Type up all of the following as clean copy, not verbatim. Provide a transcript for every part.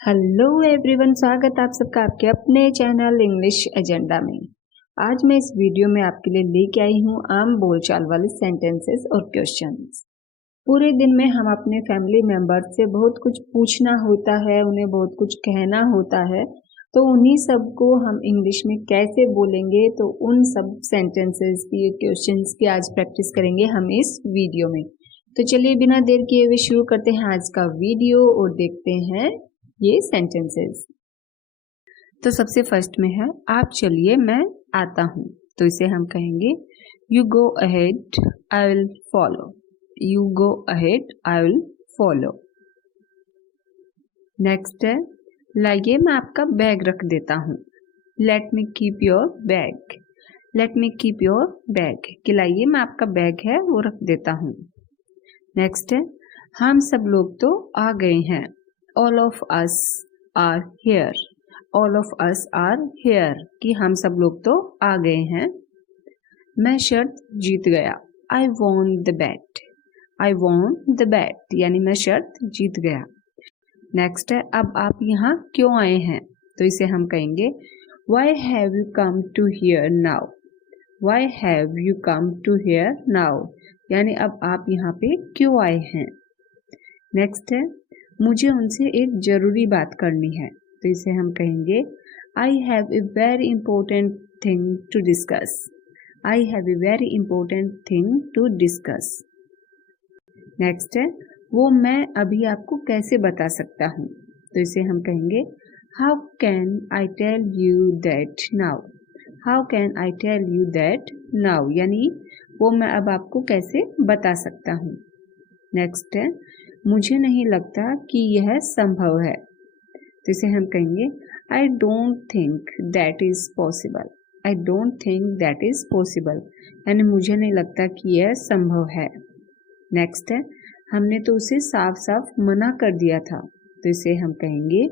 Hello everyone, स्वागत है आप सबका आपके अपने चैनल इंग्लिश एजेंडा में। आज मैं इस वीडियो में आपके लिए लेके आई हूँ आम बोलचाल वाले सेंटेंसेस और क्वेश्चंस। पूरे दिन में हम अपने फैमिली मेंबर्स से बहुत कुछ पूछना होता है, उन्हें बहुत कुछ कहना होता है, तो उन्हीं सबको हम इंग्लिश में कैसे बोलेंगे, तो उन सब सेंटेंसेस की, क्वेश्चंस की आज प्रैक्टिस करेंगे हम इस वीडियो में। तो चलिए बिना देर किए हुए शुरू करते हैं आज का वीडियो और देखते हैं ये सेंटेंसेस। तो सबसे फर्स्ट में है आप चलिए मैं आता हूं, तो इसे हम कहेंगे you go ahead I will follow. You go ahead I will follow. Next है लाइए मैं आपका बैग रख देता हूं। Let me keep your bag. Let me keep your bag, कि लाइए मैं आपका बैग है वो रख देता हूं। नेक्स्ट है हम सब लोग तो आ गए हैं। All of us are here. All of us are here, कि हम सब लोग तो आ गए हैं। मैं शर्त जीत गया। I won the bet. I won the bet, यानी मैं शर्त जीत गया। नेक्स्ट है अब आप यहाँ क्यों आए हैं, तो इसे हम कहेंगे Why have you come to here now? Why have you come to here now, यानी अब आप यहाँ पे क्यों आए हैं। नेक्स्ट है मुझे उनसे एक ज़रूरी बात करनी है, तो इसे हम कहेंगे I have a very important thing to discuss. I have a very important thing to discuss. Next है वो मैं अभी आपको कैसे बता सकता हूँ, तो इसे हम कहेंगे how can I tell you that now. How can I tell you that now, यानी वो मैं अब आपको कैसे बता सकता हूँ। नेक्स्ट है मुझे नहीं लगता कि यह संभव है, तो इसे हम कहेंगे I don't think that is possible. I don't think that is possible, यानी मुझे नहीं लगता कि यह संभव है। नेक्स्ट है हमने तो उसे साफ साफ मना कर दिया था, तो इसे हम कहेंगे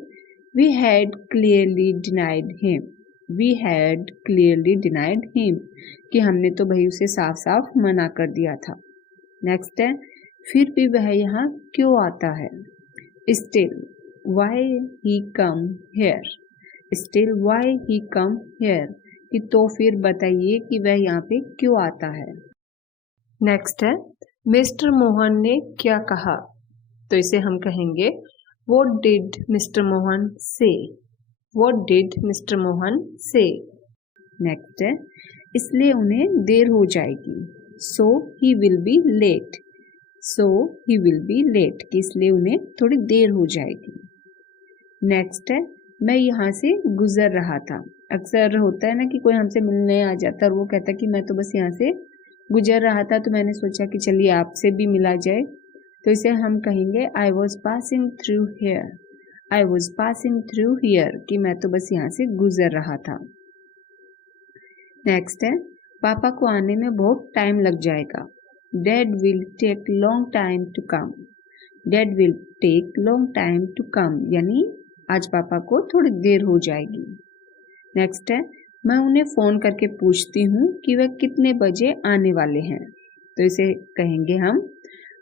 we had clearly denied him. We had clearly denied him, कि हमने तो भाई उसे साफ साफ मना कर दिया था। नेक्स्ट है फिर भी वह यहाँ क्यों आता है। Still why he come here. Still why he come here, कि तो फिर बताइए कि वह यहाँ पे क्यों आता है। नेक्स्ट है मिस्टर मोहन ने क्या कहा, तो इसे हम कहेंगे व्हाट डिड मिस्टर मोहन से। व्हाट डिड मिस्टर मोहन से। नेक्स्ट है इसलिए उन्हें देर हो जाएगी, so he will be late. So he will be late, कि इसलिए उन्हें थोड़ी देर हो जाएगी। नेक्स्ट है मैं यहाँ से गुजर रहा था। अक्सर होता है ना कि कोई हमसे मिलने आ जाता है और वो कहता कि मैं तो बस यहाँ से गुजर रहा था, तो मैंने सोचा कि चलिए आपसे भी मिला जाए, तो इसे हम कहेंगे I was passing through here. I was passing through here, कि मैं तो बस यहाँ से गुजर रहा था। नेक्स्ट है पापा को आने में बहुत टाइम लग जाएगा। Dad will take long time to come. Dad will take long time to come, यानी आज पापा को थोड़ी देर हो जाएगी। नेक्स्ट है मैं उन्हें फ़ोन करके पूछती हूँ कि वह कितने बजे आने वाले हैं, तो इसे कहेंगे हम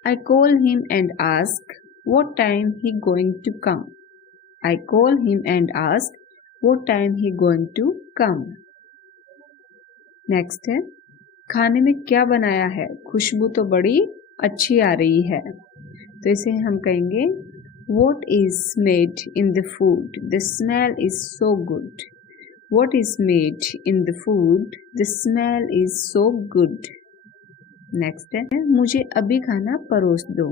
I call him and ask what time he going to come. I call him and ask what time he going to come. Next है खाने में क्या बनाया है, खुशबू तो बड़ी अच्छी आ रही है, तो इसे हम कहेंगे What is made in the food? The smell is so good. What is made in the food? The smell is so good. Next है मुझे अभी खाना परोस दो,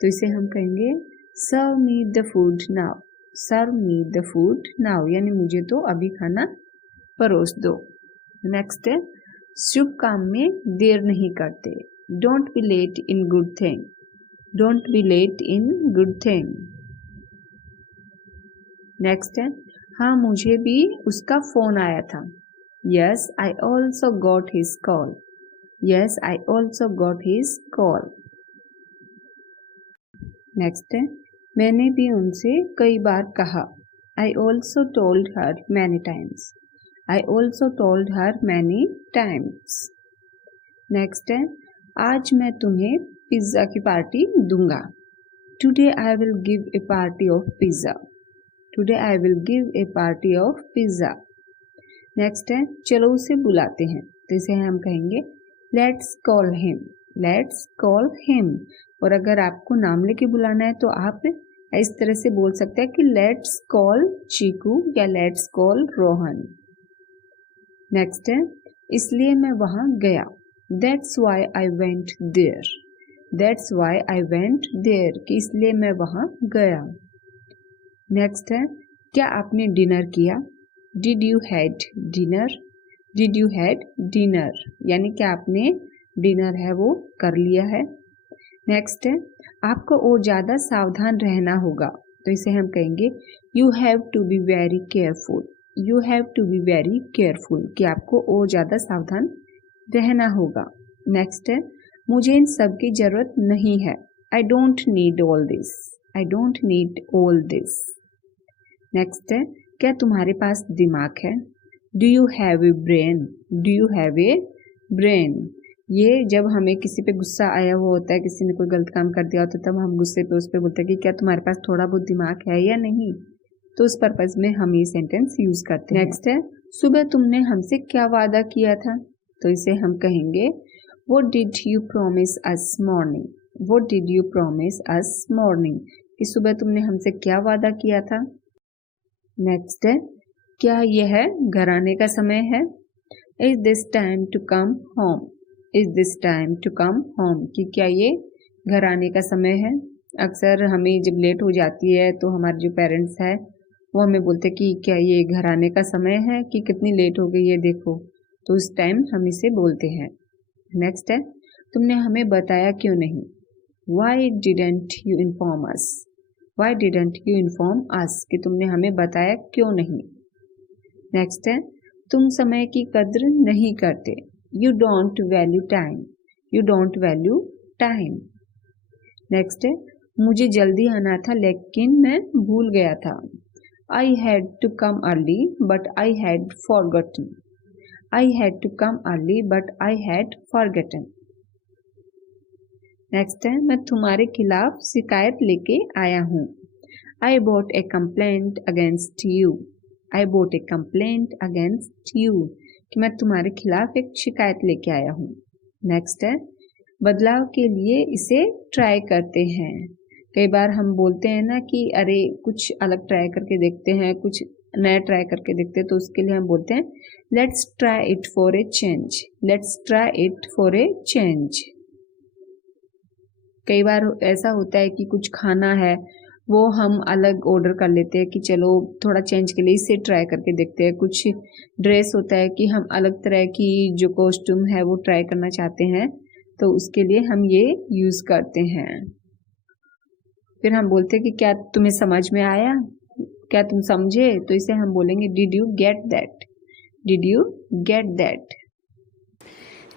तो इसे हम कहेंगे Serve me the food now. Serve me the food now, यानी मुझे तो अभी खाना परोस दो। नेक्स्ट है शुभ काम में देर नहीं करते। Don't be late in good thing. Don't be late in good thing. Next है हाँ मुझे भी उसका फोन आया था। Yes I also got his call. Yes I also got his call. Next है मैंने भी उनसे कई बार कहा। I also told her many times. I also told her many times. Next है आज मैं तुम्हें पिज़्ज़ा की पार्टी दूंगा। Today I will give a party of pizza. Today I will give a party of pizza. Next है चलो उसे बुलाते हैं, तो इसे हम कहेंगे let's call him. Let's call him. और अगर आपको नाम लेके बुलाना है तो आप इस तरह से बोल सकते हैं कि लेट्स कॉल चीकू या लेट्स कॉल रोहन। नेक्स्ट है इसलिए मैं वहां गया। That's why I went there. That's why I went there कि इसलिए मैं वहां गया। नेक्स्ट है क्या आपने डिनर किया। Did you had dinner. Did you had dinner यानी कि आपने डिनर है वो कर लिया है। नेक्स्ट है आपको और ज़्यादा सावधान रहना होगा, तो इसे हम कहेंगे you have to be very careful. You have to be very careful कि आपको और ज़्यादा सावधान रहना होगा। नेक्स्ट है मुझे इन सब की ज़रूरत नहीं है। I don't need all this. I don't need all this. Next है क्या तुम्हारे पास दिमाग है। Do you have a brain. Do you have a brain. ये जब हमें किसी पे गुस्सा आया हुआ होता है, किसी ने कोई गलत काम कर दिया होता है, तब हम गुस्से पे उस पर बोलते हैं कि क्या तुम्हारे पास थोड़ा बहुत दिमाग है या नहीं। तो उस पर्पज में हम ये सेंटेंस यूज करते हैं। नेक्स्ट है सुबह तुमने हमसे क्या वादा किया था, तो इसे हम कहेंगे what did you promise us morning. What did you promise us morning कि सुबह तुमने हमसे क्या वादा किया था। नेक्स्ट है क्या यह घर आने का समय है। Is this time to come home. Is this time to come home कि क्या ये घर आने का समय है। अक्सर हमें जब लेट हो जाती है तो हमारे जो पेरेंट्स हैं वो हमें बोलते हैं कि क्या ये घर आने का समय है कि कितनी लेट हो गई है देखो, तो उस टाइम हम इसे बोलते हैं। नेक्स्ट है तुमने हमें बताया क्यों नहीं। Why didn't you inform us. Why didn't you inform us कि तुमने हमें बताया क्यों नहीं। नेक्स्ट है तुम समय की कद्र नहीं करते। You don't value time. You don't value time. Next है मुझे जल्दी आना था लेकिन मैं भूल गया था। I had to come early but I had forgotten. I had to come early but I had forgotten. Next है मैं तुम्हारे खिलाफ शिकायत लेके आया हूँ। I bought a complaint against you. I bought a complaint against you कि मैं तुम्हारे खिलाफ एक शिकायत लेके आया हूँ। नेक्स्ट है बदलाव के लिए इसे ट्राई करते हैं। कई बार हम बोलते हैं ना कि अरे कुछ अलग ट्राई करके देखते हैं, कुछ नया ट्राई करके देखते हैं, तो उसके लिए हम बोलते हैं let's try it for a change. Let's try it for a change. कई बार ऐसा होता है कि कुछ खाना है वो हम अलग ऑर्डर कर लेते हैं कि चलो थोड़ा चेंज के लिए इसे ट्राई करके देखते हैं। कुछ ड्रेस होता है कि हम अलग तरह की जो कॉस्ट्यूम है वो ट्राई करना चाहते हैं, तो उसके लिए हम ये यूज़ करते हैं। फिर हम बोलते हैं कि क्या तुम्हें समझ में आया, क्या तुम समझे, तो इसे हम बोलेंगे did you get that. Did you get that.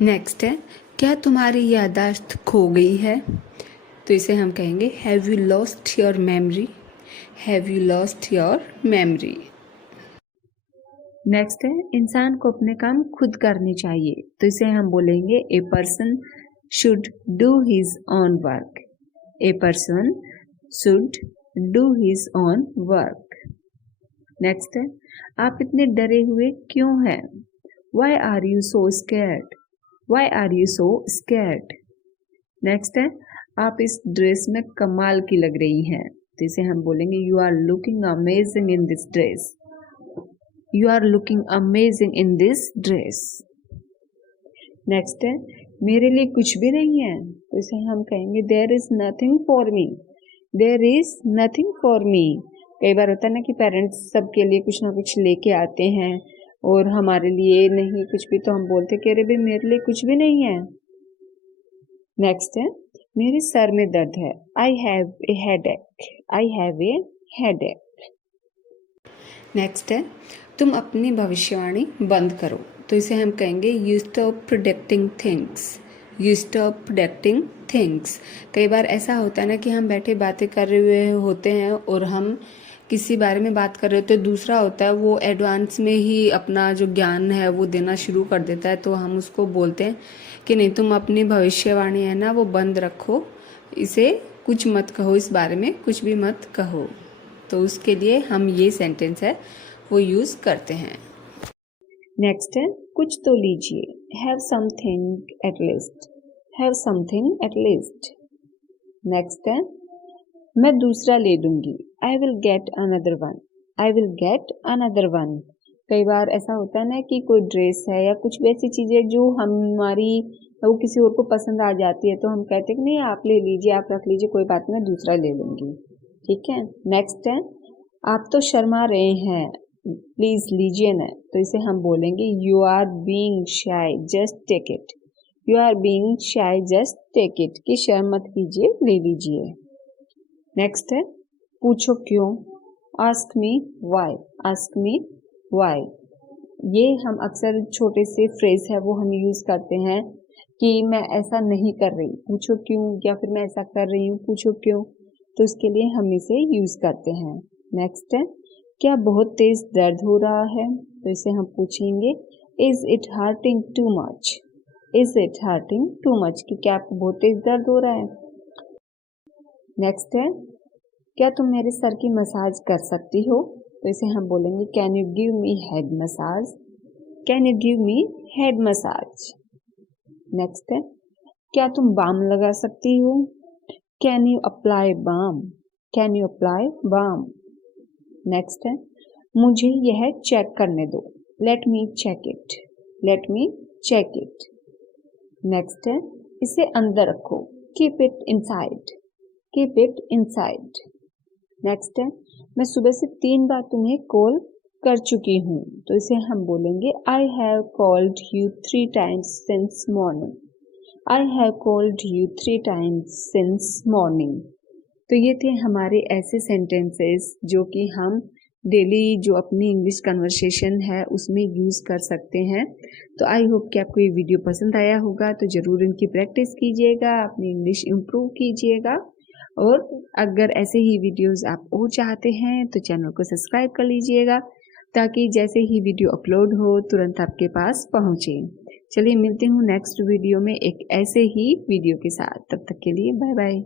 Next है क्या तुम्हारी याददाश्त खो गई है, तो इसे हम कहेंगे have you lost your memory. Have you lost your memory. Next है इंसान को अपने काम खुद करने चाहिए, तो इसे हम बोलेंगे a person should do his own work. A person should do his own work. Next है आप इतने डरे हुए क्यों हैं। Why are you so scared. Why are you so scared. Next है आप इस ड्रेस में कमाल की लग रही हैं, तो इसे हम बोलेंगे you are looking amazing in this dress. You are looking amazing in this dress. Next है मेरे लिए कुछ भी नहीं है, तो इसे हम कहेंगे there is nothing for me. There is nothing for me. कई बार होता है ना कि पेरेंट्स सबके लिए कुछ ना कुछ लेके आते हैं और हमारे लिए नहीं कुछ भी, तो हम बोलते कि अरे भाई मेरे लिए कुछ भी नहीं है। नेक्स्ट है मेरे सर में दर्द है। आई have A headache. I have A headache. Next है तुम अपनी भविष्यवाणी बंद करो, तो इसे हम कहेंगे you stop predicting things. You stop predicting things. कई बार ऐसा होता है ना कि हम बैठे बातें कर रहे हुए होते हैं और हम किसी बारे में बात कर रहे होते हैं, दूसरा होता है वो एडवांस में ही अपना जो ज्ञान है वो देना शुरू कर देता है, तो हम उसको बोलते हैं कि नहीं तुम अपनी भविष्यवाणी है ना वो बंद रखो, इसे कुछ मत कहो, इस बारे में कुछ भी मत कहो। तो उसके लिए हम ये सेंटेंस है वो यूज़ करते हैं। नेक्स्ट है कुछ तो लीजिए, have something at least, have something at least. Next है मैं दूसरा ले लूँगी, I will get another one, I will get another one. कई बार ऐसा होता है ना कि कोई ड्रेस है या कुछ वैसी चीज़ें जो हमारी वो किसी और को पसंद आ जाती है, तो हम कहते हैं कि नहीं आप ले लीजिए, आप रख लीजिए, कोई बात नहीं, दूसरा ले लूँगी। ठीक है। नेक्स्ट है आप तो शर्मा रहे हैं, प्लीज़ लीजिए ना, तो इसे हम बोलेंगे you are being shy, just take it, you are being shy, just take it, कि शर्म मत कीजिए, ले लीजिए। नेक्स्ट है पूछो क्यों, ask me why, ask me why. ये हम अक्सर छोटे से फ्रेज है वो हम यूज़ करते हैं कि मैं ऐसा नहीं कर रही, पूछो क्यों, या फिर मैं ऐसा कर रही हूँ, पूछो क्यों, तो इसके लिए हम इसे यूज़ करते हैं। नेक्स्ट है क्या बहुत तेज़ दर्द हो रहा है, तो इसे हम पूछेंगे is it hurting too much, is it hurting too much, कि क्या आपको बहुत तेज़ दर्द हो रहा है। नेक्स्ट है क्या तुम मेरे सर की मसाज कर सकती हो, तो इसे हम बोलेंगे can you give me head massage, can you give me head massage. Next है क्या तुम बाम लगा सकती हो, can you apply balm, can you apply balm. Next है मुझे यह चेक करने दो, let me check it, let me check it. Next है इसे अंदर रखो, keep it inside, keep it inside. Next है मैं सुबह से 3 बार तुम्हें कॉल कर चुकी हूँ, तो इसे हम बोलेंगे I have called you 3 times since morning, I have called you 3 times since morning. तो ये थे हमारे ऐसे सेंटेंसेस जो कि हम डेली जो अपनी इंग्लिश कन्वर्सेशन है उसमें यूज़ कर सकते हैं। तो आई होप कि आपको ये वीडियो पसंद आया होगा, तो ज़रूर इनकी प्रैक्टिस कीजिएगा, अपनी इंग्लिश इम्प्रूव कीजिएगा, और अगर ऐसे ही वीडियोस आप और चाहते हैं तो चैनल को सब्सक्राइब कर लीजिएगा, ताकि जैसे ही वीडियो अपलोड हो तुरंत आपके पास पहुँचे। चलिए मिलते हूँ नेक्स्ट वीडियो में एक ऐसे ही वीडियो के साथ, तब तक के लिए बाय बाय।